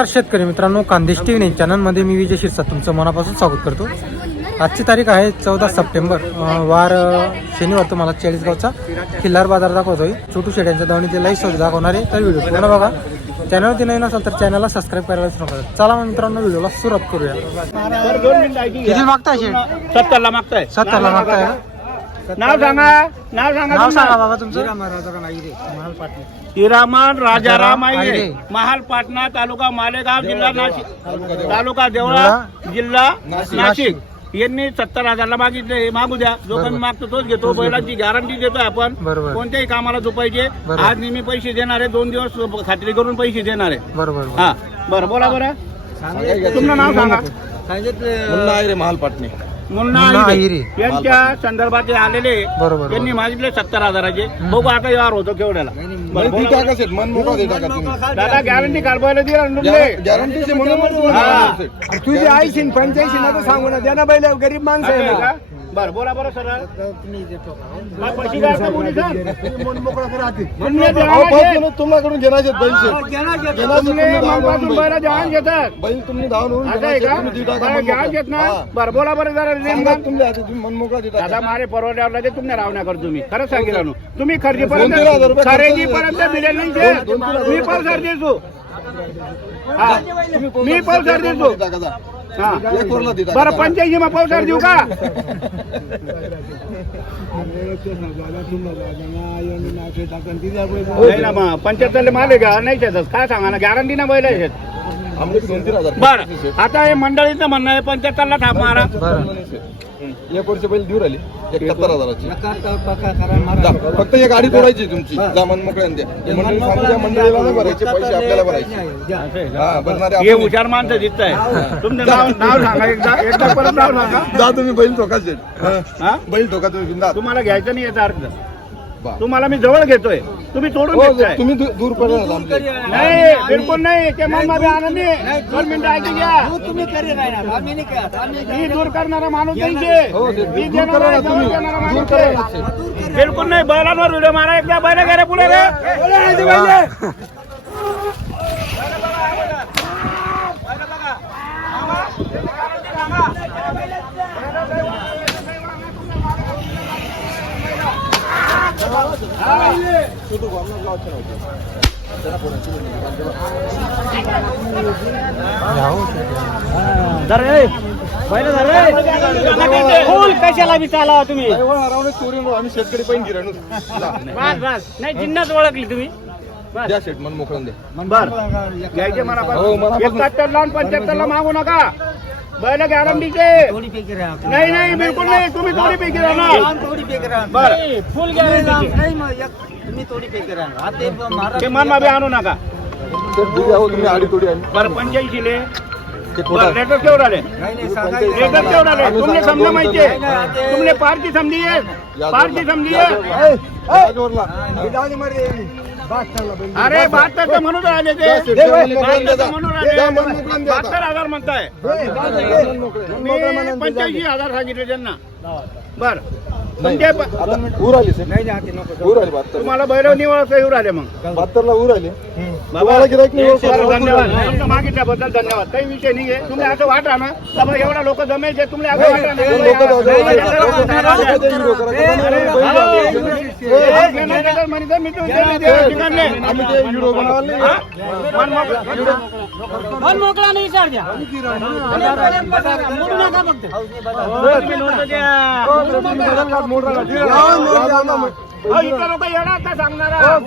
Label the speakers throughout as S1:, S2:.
S1: नमस्कार शेतकरी मित्रांनो कांदेश टी व्ही चॅनलमध्ये मी विजय शिरसाट तुमचं मनापासून स्वागत करतो. आजची तारीख आहे चौदा सप्टेंबर वार शनिवार तुम्हाला चाळीसगावचा किल्लार बाजार दाखवतोय. छोटू शेड्यांच्या दावणीचे लाईव्ह शोध दाखवणार आहे. तर व्हिडिओ पूर्ण बघा. चॅनलवरती नवीन असेल तर चॅनलला सबस्क्राईब करायला विसरू नका. चला मग मित्रांनो व्हिडिओला सुरुवात करूया. किती मागताय
S2: सत्तरला मागताय.
S1: सत्तरला मागताय?
S2: नाव सांगा नाव सांगा
S1: नाव सांगा
S2: तुमचं.
S1: बाबा तुमचं
S2: हिरामन राजाराम.
S1: आहिरे
S2: महाल पाटणा तालुका मालेगाव जिल्हा नाशिक. तालुका देवळा. जिल्हा? नाशिक. यांनी सत्तर हजारला मागितले हे मागू द्या. जो. कमी मागतो तोच घेतो. बैलांची गॅरंटी देतोय आपण. कोणत्याही कामाला झोपायचे
S1: बरोबर.
S2: आज नेहमी पैसे देणार आहे दोन दिवस खात्री करून पैसे देणार. आहे
S1: बरोबर बरोबर.
S2: हा. बरं बोला बरं. तुमचं नाव सांगा.
S3: रे महाल पाटणे
S2: मुन्ना. यांच्या संदर्भात हे आलेले
S1: बरोबर
S2: त्यांनी मागितले सत्तर हजाराचे. बघू आता व्यवहार होतो केवढ्याला. बरं,
S3: ती
S2: बोला.
S3: टाका सेट मन मोकळा दे टाका तुम्ही.
S2: दादा गॅरंटी काढवायला दिला ना
S3: गॅरंटीचे म्हणून
S2: हा.
S4: तुझी आईशी पंच्याऐंशी ना सांगू ना. द्या ना बैल गरीब माणसं आहे ना
S2: का? बरं बोला बरं सर. पैसे द्यायचं कोणी सर? तुम्ही
S3: अहो,
S2: द्यायला
S3: पाच
S2: घे.
S3: जण तुम्हाकडून घेणार आहेत बैल
S2: तुम्ही घेतात.
S3: बैल मोकळं.
S2: घेत ना. बरं बोला बरं जरा
S3: तुम्ही.
S2: दादा मारे परवड्यावरला ते तुम्ही रावण्या करतो तुम्ही. खरंच सांगितलं तुम्ही खरेदी
S3: खर्च
S2: खरेदी. पर्यंत मिळेल नाही मी देतो. हा.
S3: तुम्ही
S2: मी देतो.
S3: टाका जा.
S2: हा.
S3: एक
S2: बरं पंच्याऐंशी मग पावसार देऊ का? नाही माले माल आहे का? नाही त्याचं काय सांगा ना गॅरंटी ना बैल आहेत? बरं. आता हे मंडळीचं म्हणणं आहे पंच्याहत्तरला थाप मारा.
S3: एक वर्ष बैल देऊ राहिली. एकाहत्तर हजाराची. फक्त एक गाडी तोडायची तुमची. जा मन मोकळ्याने द्या. मंडळी सांगू द्या मंडळीला नाही भरायचे पैसे आपल्याला भरायचे. हा
S2: हे. हुशार माणसं दिसत आहे. तुमचं नाव नाव सांगा एकदा एकदा परत नाव सांगा.
S3: जा तुम्ही बैल ठोका बैल ठोका तुम्ही
S2: तुम्हाला घ्यायचं नाही याचा अर्थ. तुम्हाला मी जवळ घेतोय तुम्ही तोडून
S3: हो,
S2: घेताय
S3: तुम्ही दूर.
S2: नाही बिलकुल नाही ते मनमध्ये आनंदी. दोन मिनिटं ऐकून घ्या मी दूर करणारा माणूस नाही
S3: हो, ते
S2: मी
S3: दूर
S2: देणारा. देणारा
S3: दूर
S2: माणूस. बिलकुल नाही बैलांवर व्हिडिओ मारा एकदा बैल घ्या रे पुढे रे फुल कशाला बी चालावा तुम्ही.
S3: आम्ही शेतकरी पण गिराणू.
S2: बस बस. नाही जिन्नस ओळखली तुम्ही.
S3: द्या शेट मन मोकळून द्या.
S2: बर घ्यायचे
S3: हो,
S2: पंच्याहत्तर ला मागू नका. बैल गॅरंटीचे नाही नाही बिलकुल नाही तुम्ही थोडी पैकी राहणार. बर. फुल गॅरंटी
S4: तुम्ही थोडी पे करा
S2: ते मन मागे आणू नका. बर पंच्याऐंशी ले. बर लेटर केवढं आले? लेटर केवढं आले? तुमने समजा
S3: दोन
S2: माहिती
S3: तर.
S2: आहे. तुमने पारची समजी आहे. पारची समजी आहे. अरे बहात्तर म्हणून राहिले ते. म्हणून राहिले बहात्तर. हजार म्हणताय. पंच्याऐंशी हजार सांगितले त्यांना. बर.
S3: नाही, ऊर आली शेट ऊर आली बहात्तर
S2: तुम्हाला बैरव निवळ येऊ राहिले मग
S3: बहात्तरला ऊर आली
S2: बाबा
S3: तुम्हाला गिराईक नाही ओळखत.
S2: बरं, धन्यवाद मागितल्याबद्दल धन्यवाद काही विषय नाही आहे तुम्ही असं वाटा ना बाबा एवढा लोक जमेल तुम्ही असं वाटा
S3: ते
S2: हो.
S3: ते
S2: हा? मन मोकळं.
S4: नाही विचार द्या
S2: तुम्ही नोट द्या. इथं लोक येणार आता सांगणार?
S3: हो.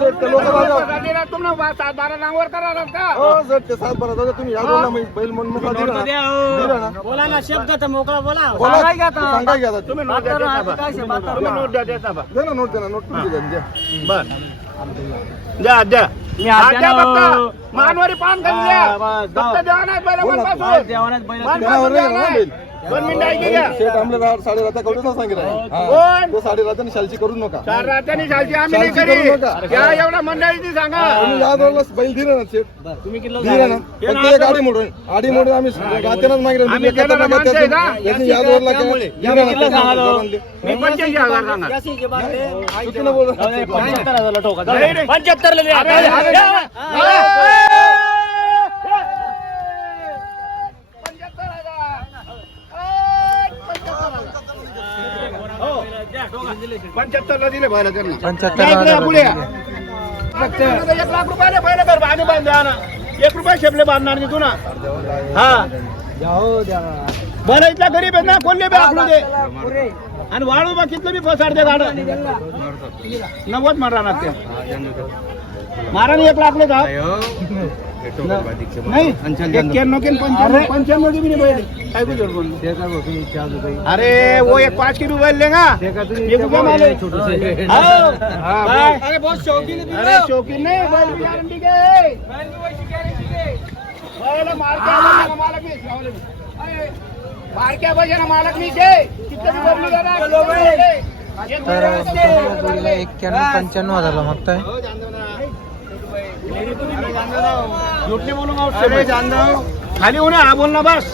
S2: तुम्ही सात बारा नावावर का?
S3: हो बैल ना.
S4: शब्द तर मोकळा बोला. का
S3: की
S2: नोट द्या द्या
S3: नोट द्या नोट तुम्ही द्या द्या.
S2: बर. द्या द्या. फक्त. मानवारी पान द्या. ना बैल. दोन मिनिटं ऐकी घ्या
S3: शेठ आमले साडे राता कवडे सांगितलं
S2: कोण?
S3: हा. तो साडे राता शालची करू नका
S2: चार रात्यानी शालची आम्ही नाही
S3: शालची करू
S2: करी
S3: नका.
S2: त्या एवढ्या मंडळीची सांगा
S3: या दोनला बैल दिला ना शेठ
S4: तुम्ही किती
S3: दिला ना फक्त एक आडी मोडून आडी मोडून आम्ही रात्यानंच मागितलं
S2: आम्ही
S3: तुम्ही
S2: केलं माणसं आहे का?
S3: या दोनला. दिला ना.
S2: मी पंच्याऐंशी हजार सांगा
S3: चुकीनं.
S4: पंच्याहत्तर
S2: ला दिले बैल त्यांना.
S1: 75
S2: या इकडे या,
S1: ला
S2: पुढे. या.
S1: दिले.
S2: आता एक लाख रुपयाला बैल कर आणि बांधा ना. एक रुपया शेपले बांधणार नाही तू ना हा. बरं इथला गरीब आहे ना कोल्हे बी आखलू दे. आणि वाळू बा कितलं बी पसाड दे गाडं. नव्वद ना ते मारा नाही एक लाखले का नाही एक्क्याण्णव के पंच्याण्णव पंच्याण्णव की भी नहीं बैल। काय कुछ और बोलना अरे वो एक पाँच की भी बैल लेगा ये को क्या मालूम हाँ, हाँ,
S4: अरे बहुत शौकीन है
S2: अरे शौकीन नहीं बैल की गारंटी के है। बैल मार के आवाज ना मालक नहीं इसका वाले में। अरे, मार के आवाज ना मालक नहीं के? कितने भी बैल मिला ना ये
S1: तर
S2: मेरा
S1: मित्रांनो, बैल एक्क्याण्णव पंच्याण्णव हजारला मागताय
S2: हूँ खाली हाँ बोलना बस.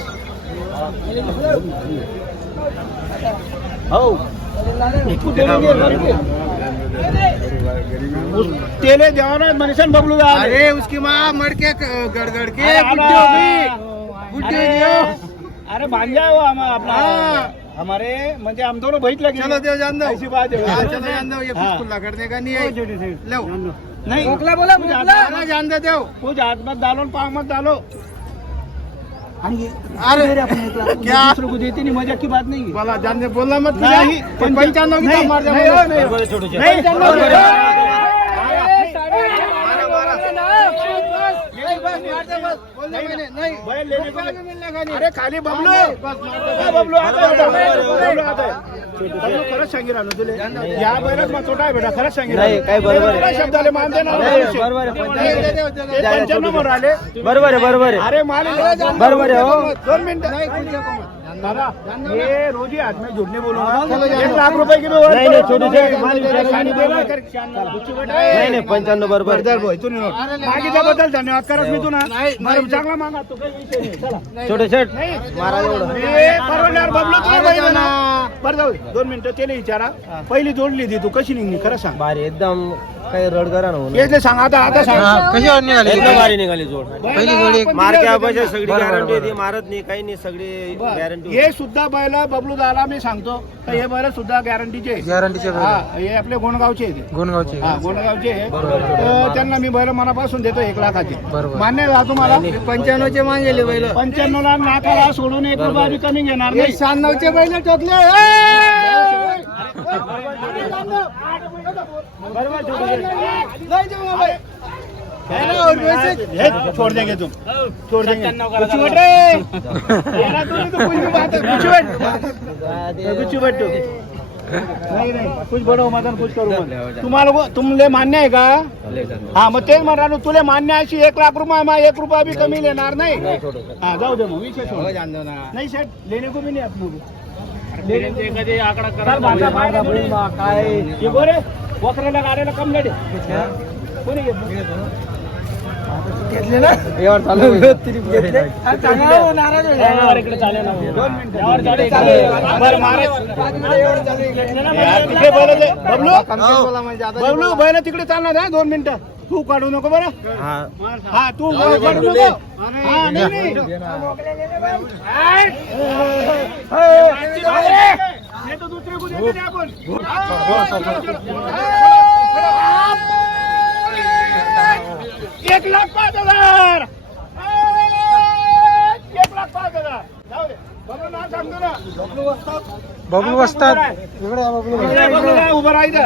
S2: हो. इसको देंगे करके। उस तेले देवाना मनीषन बबलू
S4: अरे उसकी माँ मर के गड़गड़ के बुड्ढी हो गई। हो
S2: अरे, भांजा है वो हम अपना।
S4: हाँ।
S2: हमारे म्हणजे हम दोनों बहित लगे
S4: चलो देव जान दो।
S2: ऐसी बात है।
S4: हाँ, चलो जान दो ये
S2: हाँ।
S4: कुछ खुला करने का नहीं। है लो।
S2: नहीं।
S4: मोकला बोला मोकला। जान दे देव।
S2: कुछ हाथ मत डालो पाँव मत डालो।
S4: अरे क्या?
S2: दूसरों को देती नहीं मजाक की बात नहीं है।
S4: बोला जान दे बोलना मत।
S2: नहीं,
S4: नहीं पंचानवे की मार दे
S2: नहीं,
S4: बोलो।
S2: नहीं, नहीं,
S4: पंचानवे की।
S2: नहीं बैल लेने को नहीं। अरे खाली बबलू हा, बबलू खरंच सांगी राहिलो तुले या बैलात मग तोटा आहे बेटा खरंच सांगी
S5: नाही, काय बरोबर आहे.
S2: तुला शब्दाले मान देणार पंच्याण्णव आले
S5: बरोबर आहे बरोबर आहे
S2: अरे माल
S5: बरोबर आहे, हो.
S2: दोन मिनिटं ये रोज हाथ में झूठने बोलूंगा एक लाख रुपए की भी और
S5: नहीं, नहीं, छोटे से-
S2: माल तेरा खाली देना कर गुच्ची बेटा
S5: नाही नाही पंच्याण्णव बरोबर.
S2: मागितल्या बद्दल धन्यवाद. करत मी तुला बरं, चांगला मागा. तू काही विषय नाही. चला.
S5: छोटे शेट मारा एवढं.
S2: ए, परवडल्यावर बबलू तुला बाई म्हणा. बरं जाऊ दे. दोन मिनिटं त्याला विचारा. पहिली जोडली ती तू कशी निघली? खरं सांग.
S5: भारी एकदम काही रडगरा ना
S2: येते सांग आता आता सांग.
S1: हा, कशी वाट निघाली?
S5: एकदम भारी निघाली जोड.
S1: पहिली जोडी एक
S5: मारक्या पैसे सगळी
S1: बरोबर,
S5: गॅरंटी
S1: बरोबर.
S5: होती मारत नाही काही नाही सगळी गॅरंटी
S2: हे सुद्धा बैल बबलू दादा मी सांगतो. तर हे बैल सुद्धा गॅरंटीचे आहे.
S1: गॅरंटीचे
S2: हा हे आपले गुणगावचे ते.
S1: गुणगावची
S2: हा गुणगावचे. तर त्यांना मी बैल मनापासून देतो एक लाखाचे.
S1: बरोबर.
S2: मान्य आहे का तुम्हाला?
S4: पंच्याण्णवचे मागेले बैल.
S2: पंच्याण्णव ला नाकाला सोडून एक रुपया बी कमी घेणार नाही.
S4: शहाण्णवचे बैल टोकले
S2: हे, छोड़ देंगे तुम छोड़ देंगे कुछ बैठ रे येणार तू नाही, तू कुछ भी बात है, कुछ बैठ कुछ नाही नाही कुछ बडो मदन कुछ करू तुम्हाला तुमले मान्य आहे का? हा मग तेच म्हणा तुले मान्य अशी एक लाख रुपये मग एक रुपया बी कमी लेणार नाही हा जाऊ दे मग विषय. नहीं सेठ लेने को भी नहीं आप भाषा पाहायला थोडी. हे बरे? वक्राला गाड्याला कम लढे कोणी घेतलं?
S5: चालू
S2: चालेल ना. यावर दे. बबलू बबलू बैल तिकडे चालणार आहे दोन मिनिटं तू काढू नको बरं
S5: हा
S2: हा तू काढू नको हा नाही नाही हे तर दुसरे आपण एक लाख पाच हजार. एक लाख पाच हजार. जाऊ दे. बबलू नाव सांगतो ना.
S1: बबलू बसतात इकडे या बबलू.
S2: इकडे बबलू नाही, उभं राहायचं.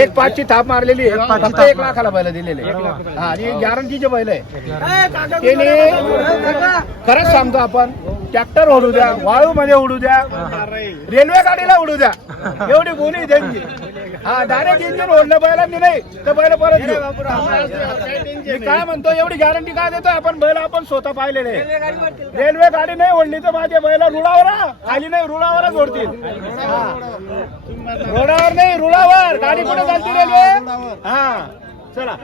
S2: एक पाचची थाप मारलेली एक लाखाला बैल दिलेले हा आणि गॅरंटीचे बैल आहे. त्याने खरंच सांगतो आपण ट्रॅक्टर ओढू द्या वाळू मध्ये उडू द्या रेल्वे गाडीला उडू द्या. एवढी गुन्हे त्यांची. हा डायरेक्ट इंजिन ओढलं मी नाही. तर बैल परत घेऊ. मी काय म्हणतो एवढी गॅरंटी काय देतो आपण बैल आपण स्वतः पाहिलेले. रेल्वे गाडी नाही ओढली तर माझे बैल रुळावर आ. खाली नाही रुळावरच ओढतील. हा. रोडावर नाही रुळावर. गाडी कुठे चालते रेल्वे? हा. चला.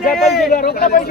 S2: द्या पैसे द्या, पैसे.